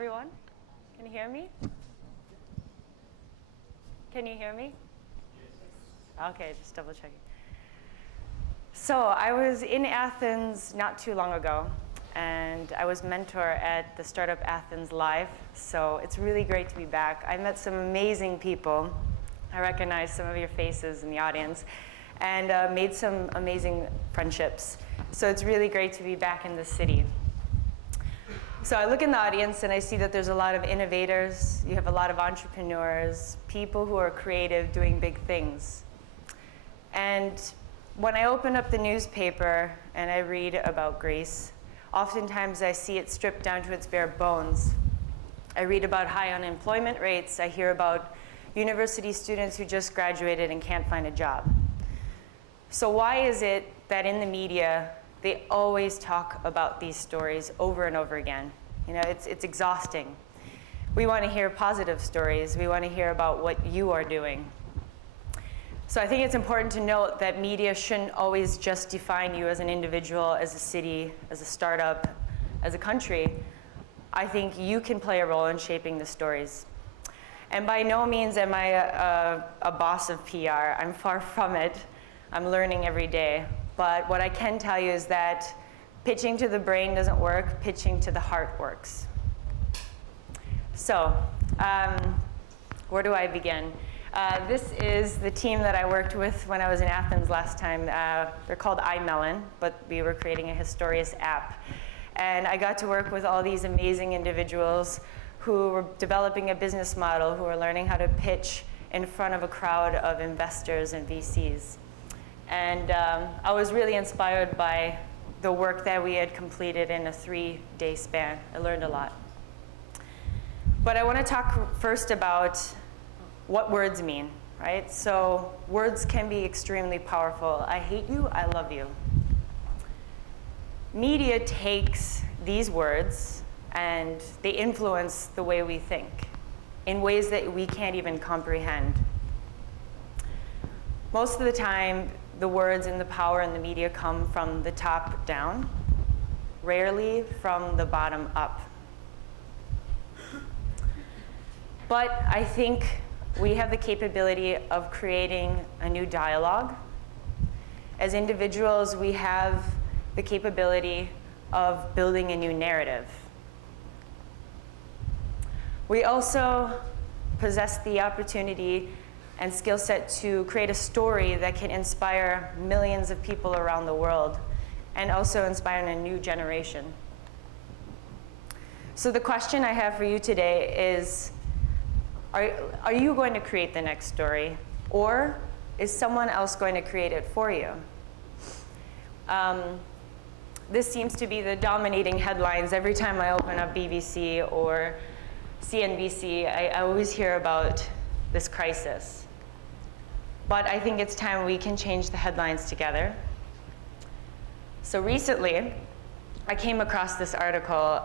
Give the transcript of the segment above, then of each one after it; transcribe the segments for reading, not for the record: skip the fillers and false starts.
everyone. Can you hear me? Can you hear me? Okay, just double checking. So I was in Athens not too long ago, and I was mentor at the Startup Athens Live, so it's really great to be back. I met some amazing people. I recognize some of your faces in the audience, and made some amazing friendships. So it's really great to be back in the city. So I look in the audience and I see that there's a lot of innovators, you have a lot of entrepreneurs, people who are creative, doing big things. And when I open up the newspaper and I read about Greece, oftentimes I see it stripped down to its bare bones. I read about high unemployment rates, I hear about university students who just graduated and can't find a job. So why is it that in the media, they always talk about these stories over and over again? You know, it's exhausting. We want to hear positive stories. We want to hear about what you are doing. So I think it's important to note that media shouldn't always just define you as an individual, as a city, as a startup, as a country. I think you can play a role in shaping the stories. And by no means am I a boss of PR. I'm far from it. I'm learning every day. But what I can tell you is that pitching to the brain doesn't work, pitching to the heart works. So, where do I begin? This is the team that I worked with when I was in Athens last time. They're called iMelon, but we were creating a Historious app. And I got to work with all these amazing individuals who were developing a business model, who were learning how to pitch in front of a crowd of investors and VCs. And I was really inspired by the work that we had completed in a 3-day span. I learned a lot. But I want to talk first about what words mean, right? So words can be extremely powerful. I hate you, I love you. Media takes these words and they influence the way we think in ways that we can't even comprehend. Most of the time, the words and the power in the media come from the top down, rarely from the bottom up. But I think we have the capability of creating a new dialogue. As individuals, we have the capability of building a new narrative. We also possess the opportunity and skill set to create a story that can inspire millions of people around the world and also inspire a new generation. So the question I have for you today is, are you going to create the next story, or is someone else going to create it for you? This seems to be the dominating headlines every time I open up BBC or CNBC. I always hear about this crisis. But I think it's time we can change the headlines together. So recently, I came across this article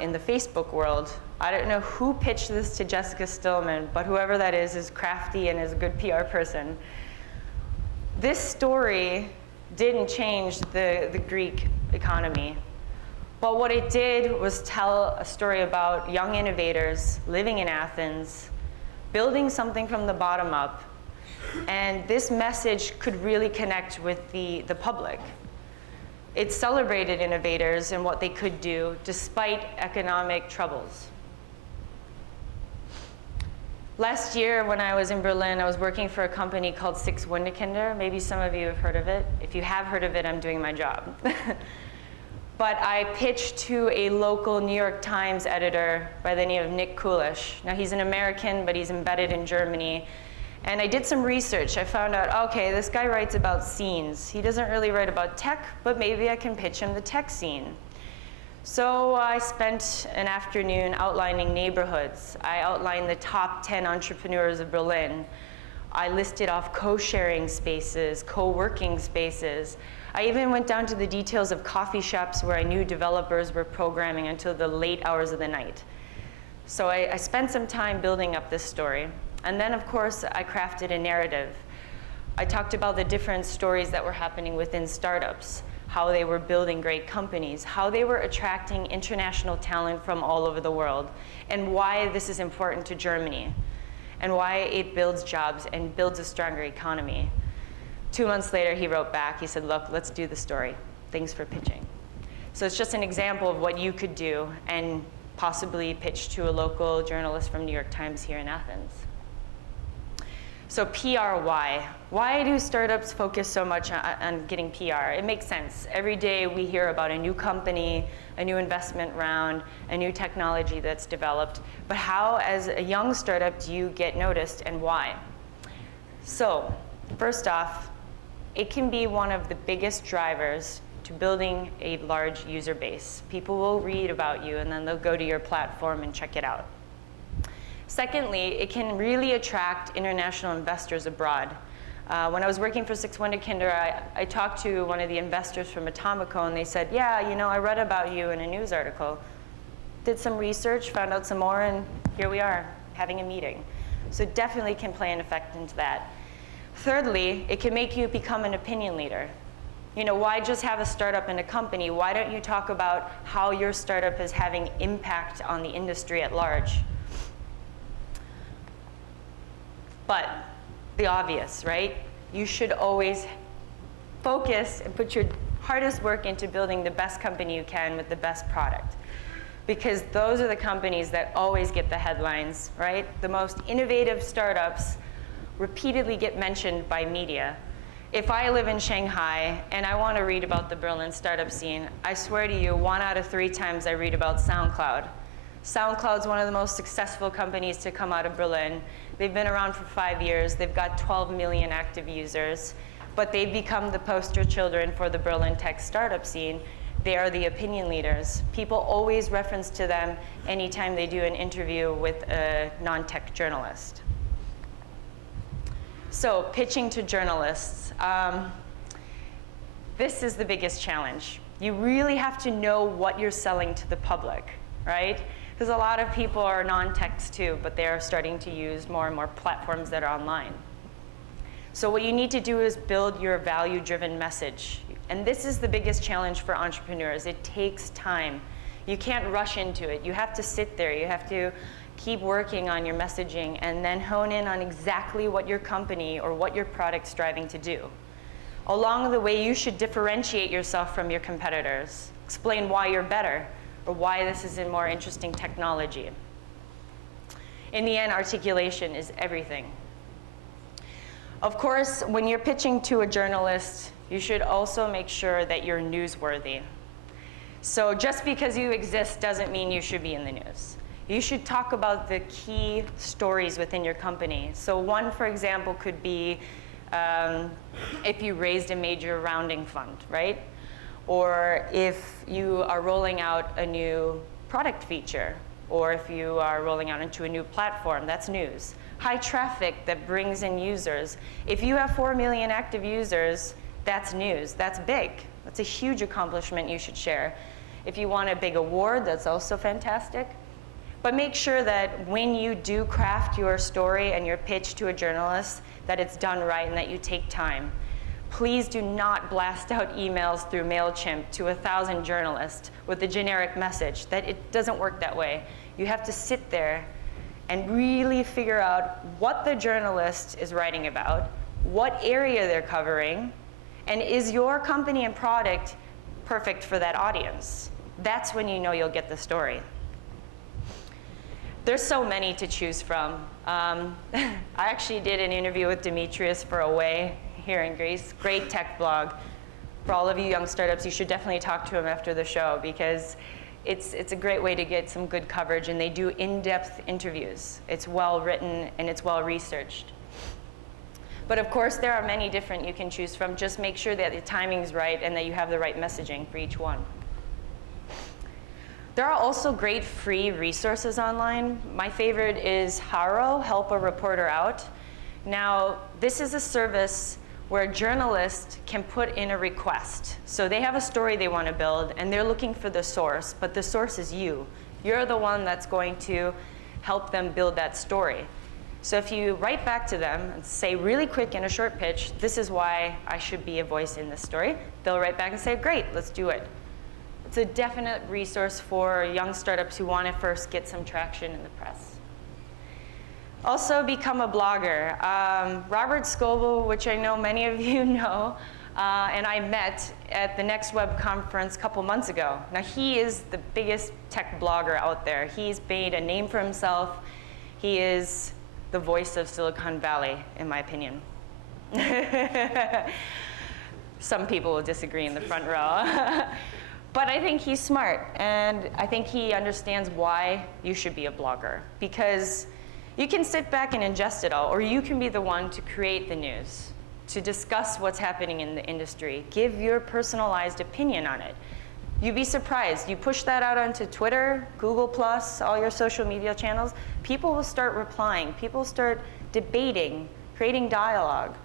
in the Facebook world. I don't know who pitched this to Jessica Stillman, but whoever that is crafty and is a good PR person. This story didn't change the Greek economy. But what it did was tell a story about young innovators living in Athens, building something from the bottom up. And this message could really connect with the public. It celebrated innovators and what they could do despite economic troubles. Last year when I was in Berlin, I was working for a company called Six Wunderkinder. Maybe some of you have heard of it. If you have heard of it, I'm doing my job. But I pitched to a local New York Times editor by the name of Nick Kulish. Now he's an American, but he's embedded in Germany. And I did some research. I found out, okay, this guy writes about scenes. He doesn't really write about tech, but maybe I can pitch him the tech scene. So I spent an afternoon outlining neighborhoods. I outlined the top 10 entrepreneurs of Berlin. I listed off co-sharing spaces, co-working spaces. I even went down to the details of coffee shops where I knew developers were programming until the late hours of the night. So I spent some time building up this story. And then, of course, I crafted a narrative. I talked about the different stories that were happening within startups, how they were building great companies, how they were attracting international talent from all over the world, and why this is important to Germany, and why it builds jobs and builds a stronger economy. 2 months later, he wrote back. He said, look, let's do the story. Thanks for pitching. So it's just an example of what you could do and possibly pitch to a local journalist from New York Times here in Athens. So PR, why? Why do startups focus so much on getting PR? It makes sense. Every day we hear about a new company, a new investment round, a new technology that's developed. But how, as a young startup, do you get noticed, and why? So, first off, it can be one of the biggest drivers to building a large user base. People will read about you, and then they'll go to your platform and check it out. Secondly, it can really attract international investors abroad. When I was working for 6 Wunderkinder, I talked to one of the investors from Atomico, and they said, yeah, you know, I read about you in a news article. Did some research, found out some more, and here we are, having a meeting. So it definitely can play an effect into that. Thirdly, it can make you become an opinion leader. You know, why just have a startup in a company? Why don't you talk about how your startup is having impact on the industry at large? But the obvious, right? You should always focus and put your hardest work into building the best company you can with the best product. Because those are the companies that always get the headlines, right? The most innovative startups repeatedly get mentioned by media. If I live in Shanghai and I want to read about the Berlin startup scene, I swear to you, 1 out of 3 times I read about SoundCloud. SoundCloud's one of the most successful companies to come out of Berlin. They've been around for 5 years. They've got 12 million active users, but they've become the poster children for the Berlin tech startup scene. They are the opinion leaders. People always reference to them anytime they do an interview with a non-tech journalist. So, pitching to journalists. This is the biggest challenge. You really have to know what you're selling to the public, right? Because a lot of people are non-techs too, but they're starting to use more and more platforms that are online. So what you need to do is build your value-driven message. And this is the biggest challenge for entrepreneurs. It takes time. You can't rush into it. You have to sit there. You have to keep working on your messaging and then hone in on exactly what your company or what your product's striving to do. Along the way, you should differentiate yourself from your competitors. Explain why you're better, or why this is a more interesting technology. In the end, articulation is everything. Of course, when you're pitching to a journalist, you should also make sure that you're newsworthy. So just because you exist doesn't mean you should be in the news. You should talk about the key stories within your company. So one, for example, could be if you raised a major rounding fund, right? Or if you are rolling out a new product feature, or if you are rolling out into a new platform, that's news. High traffic that brings in users. If you have 4 million active users, that's news. That's big. That's a huge accomplishment you should share. If you want a big award, that's also fantastic. But make sure that when you do craft your story and your pitch to a journalist, that it's done right and that you take time. Please do not blast out emails through MailChimp to 1,000 journalists with a generic message. That it doesn't work that way. You have to sit there and really figure out what the journalist is writing about, what area they're covering, and is your company and product perfect for that audience? That's when you know you'll get the story. There's so many to choose from. I actually did an interview with Demetrius for Away here in Greece. Great tech blog. For all of you young startups, you should definitely talk to him after the show because it's a great way to get some good coverage, and they do in-depth interviews. It's well written and it's well researched. But of course, there are many different you can choose from. Just make sure that the timing's right and that you have the right messaging for each one. There are also great free resources online. My favorite is Haro, Help a Reporter Out. Now, this is a service where a journalist can put in a request. So they have a story they want to build, and they're looking for the source, but the source is you. You're the one that's going to help them build that story. So if you write back to them and say really quick in a short pitch, this is why I should be a voice in this story, they'll write back and say, great, let's do it. It's a definite resource for young startups who want to first get some traction in the press. Also become a blogger. Robert Scoble, which I know many of you know, and I met at the Next Web conference a couple months ago. Now he is the biggest tech blogger out there. He's made a name for himself. He is the voice of Silicon Valley, in my opinion. Some people will disagree in the front row. But I think he's smart, and I think he understands why you should be a blogger. Because you can sit back and ingest it all, or you can be the one to create the news, to discuss what's happening in the industry, give your personalized opinion on it. You'd be surprised. You push that out onto Twitter, Google+, all your social media channels, people will start replying. People start debating, creating dialogue.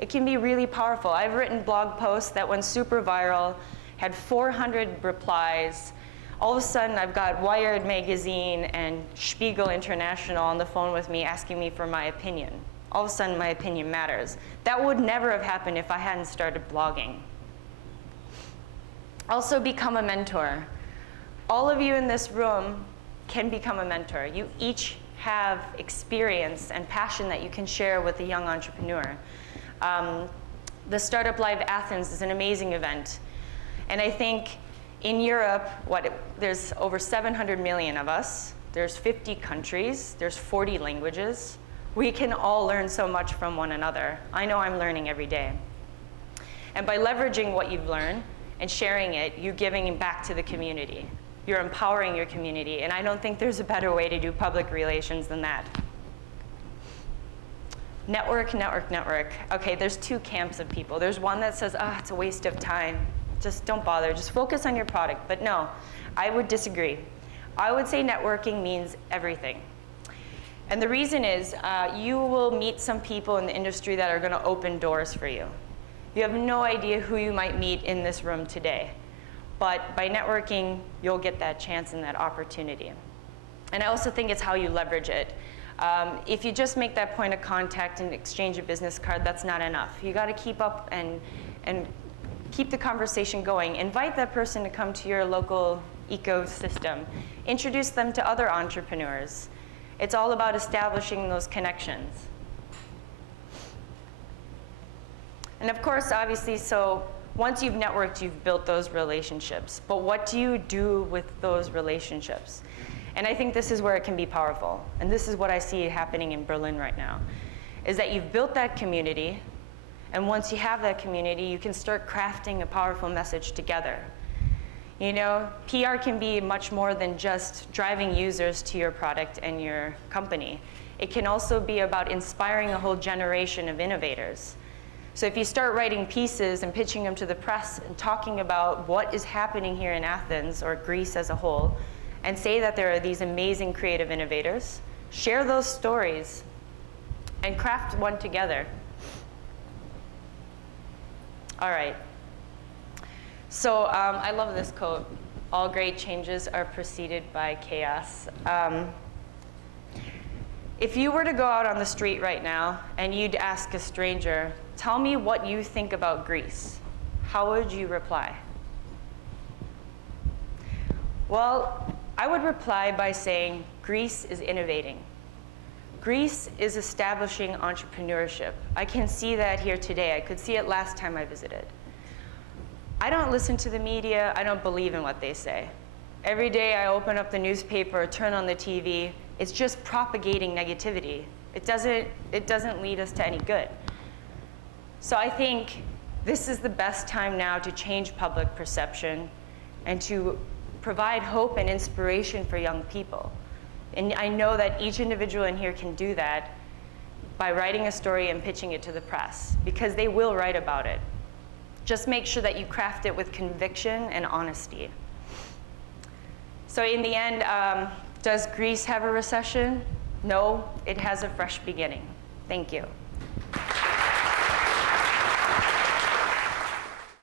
It can be really powerful. I've written blog posts that went super viral, had 400 replies. All of a sudden, I've got Wired magazine and Spiegel International on the phone with me asking me for my opinion. All of a sudden, my opinion matters. That would never have happened if I hadn't started blogging. Also become a mentor. All of you in this room can become a mentor. You each have experience and passion that you can share with a young entrepreneur. The Startup Live Athens is an amazing event. And I think in Europe, there's over 700 million of us. There's 50 countries. There's 40 languages. We can all learn so much from one another. I know I'm learning every day. And by leveraging what you've learned and sharing it, you're giving it back to the community. You're empowering your community, and I don't think there's a better way to do public relations than that. Network, network, network. Okay, there's two camps of people. There's one that says, it's a waste of time. Just don't bother, just focus on your product. But no, I would disagree. I would say networking means everything. And the reason is, you will meet some people in the industry that are gonna open doors for you. You have no idea who you might meet in this room today. But by networking, you'll get that chance and that opportunity. And I also think it's how you leverage it. If you just make that point of contact and exchange a business card, that's not enough. You gotta keep up and keep the conversation going. Invite that person to come to your local ecosystem. Introduce them to other entrepreneurs. It's all about establishing those connections. And of course, obviously, so once you've networked, you've built those relationships. But what do you do with those relationships? And I think this is where it can be powerful. And this is what I see happening in Berlin right now, is that you've built that community, and once you have that community, you can start crafting a powerful message together. You know, PR can be much more than just driving users to your product and your company. It can also be about inspiring a whole generation of innovators. So if you start writing pieces and pitching them to the press and talking about what is happening here in Athens or Greece as a whole, and say that there are these amazing creative innovators, share those stories and craft one together. All right. So I love this quote. All great changes are preceded by chaos. If you were to go out on the street right now and you'd ask a stranger, tell me what you think about Greece, how would you reply? Well, I would reply by saying Greece is innovating. Greece is establishing entrepreneurship. I can see that here today. I could see it last time I visited. I don't listen to the media. I don't believe in what they say. Every day I open up the newspaper or turn on the TV, it's just propagating negativity. It doesn't lead us to any good. So I think this is the best time now to change public perception and to provide hope and inspiration for young people. And I know that each individual in here can do that by writing a story and pitching it to the press, because they will write about it. Just make sure that you craft it with conviction and honesty. So in the end, does Greece have a recession? No, it has a fresh beginning. Thank you.